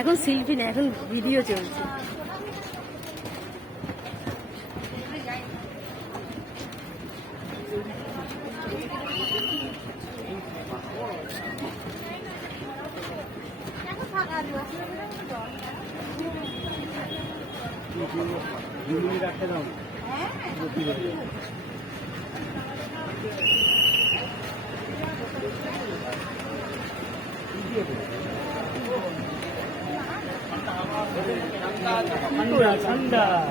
এখন শিল্পী না, এখন ভিডিও চলছে।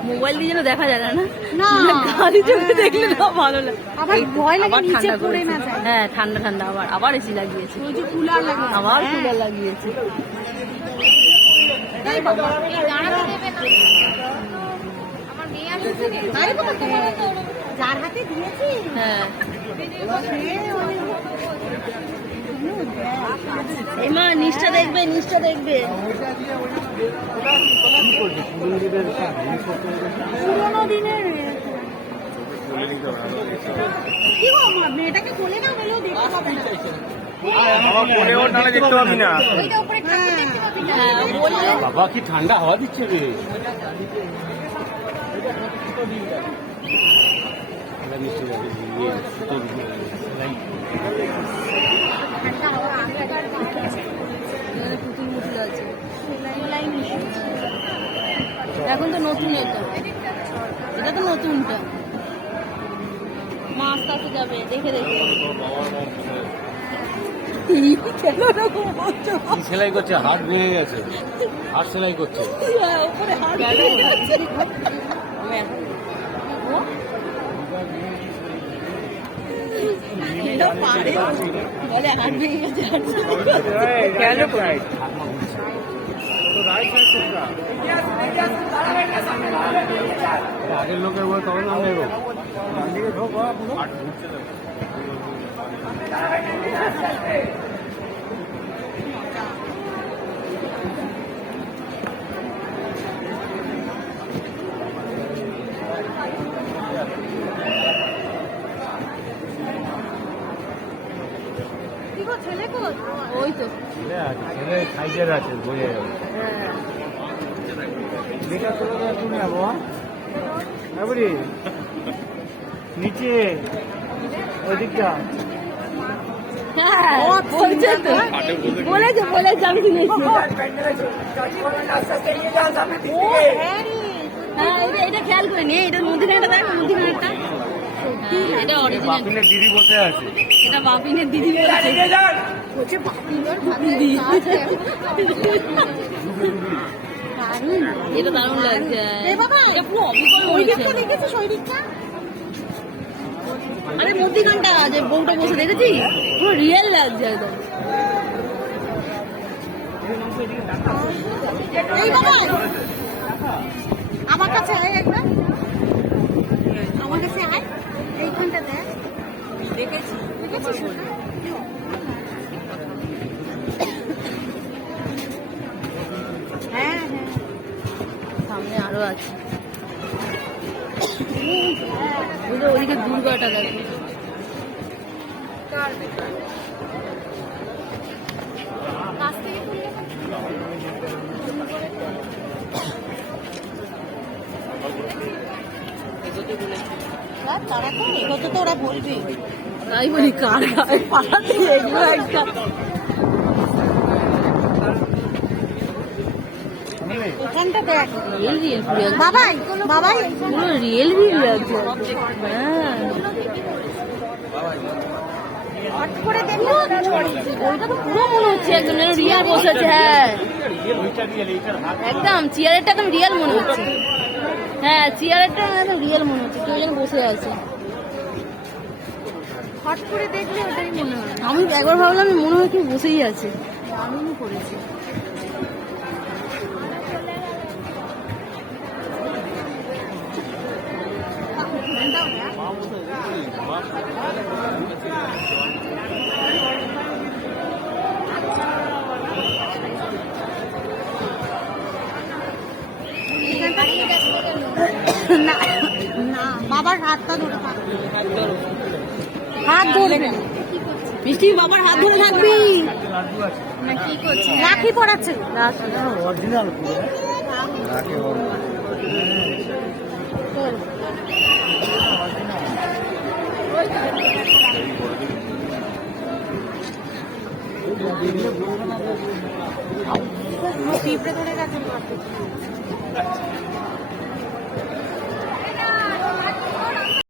মোবাইল দিয়ে যেন দেখা যায় না, খালি চোখে দেখলে না ভালো লাগে। আবার ভয় লাগে নিচে পড়ে না যায়। হ্যাঁ, ঠান্ডা ঠান্ডা। আবার এসি লাগিয়েছে, ওই যে কুলার লাগিয়েছে, আবার কুলার লাগিয়েছে। যার হাতে দিয়েছি, হ্যাঁ এমা নিচটা দেখবে, নিচটা দেখবে। পুরোনো দিনের কি গো, মেয়েটাকে কোলে না হলেও দেখতে পাবে না। দেখতে পাবি না ওইটা উপরে ঠাকুর দেখতে পাবি না। বাবা, কি ঠান্ডা হাওয়া দিচ্ছে রে। পুতুল মুতুল আছে। এখন তো নতুন, এটা তো নতুনটা। মা আস্তে আস্তে যাবে, দেখে দেখে। সেলাই করছে, হাত ভেঙে গেছে, হাত সেলাই করছে। আগের লোকের বলে তখন নাম নেব। ছেলে কোন? ওই তো ছেলে সাইজের আছে, বোঝা যাবে। দেখা চলে যায় তুমি আবহাওয়া নিচে ওইদিকটা। বলেছে আমি কিনেছি। হ্যাঁ, এটা খেয়াল করিনি। এটা মুদিখানাটা দেখ, মুদিখানাটা এটা অরিজিনাল। দিদি বসে আছে, এটা বাপিনের দিদি বলছে। এটা দারুণ লাগছে। এটা পুরো অবিকল মনে। আরে মুদিখানটা যে বউটা বসে দেখেছি, পুরো রিয়েল লাগছে একদম। আমার কাছে আয় একবার, আমার কাছে আয়, এইখানটা দেখ। দেখেছিস? হ্যাঁ, সামনে আরো আছে। ওদিকে দুর্গাটা দেখো। তারা তো এগোতে তো ওরা বলবে। তাই বলি, কার গায়ে পালাতে এগুলো একটা। এখানটা দেখ, রিয়েল বাবাই পুরো রিয়েল লাগছে। হ্যাঁ, হট করে দেখো, ওইটা তো পুরো মনে হচ্ছে একদম রিয়েল বসেছে। হ্যাঁ একদম, চেয়ারেরটা একদম রিয়েল মনে হচ্ছে। হ্যাঁ, চেয়ারেরটা একদম রিয়েল মনে হচ্ছে, কেউ যেন বসে আছে। হট করে দেখলে ওটাই মনে হয়। আমি একবার ভাবলাম মনে হয় কেউ বসেই আছে। দারুণ করেছে। না না, বাবার হাতটা ধরে থাকবে, হাত ধরবে। মিষ্টি বাবার হাত ধরে থাকবি। রাখি পড়াচ্ছে। পিঁপড়ে ধরে গেছে।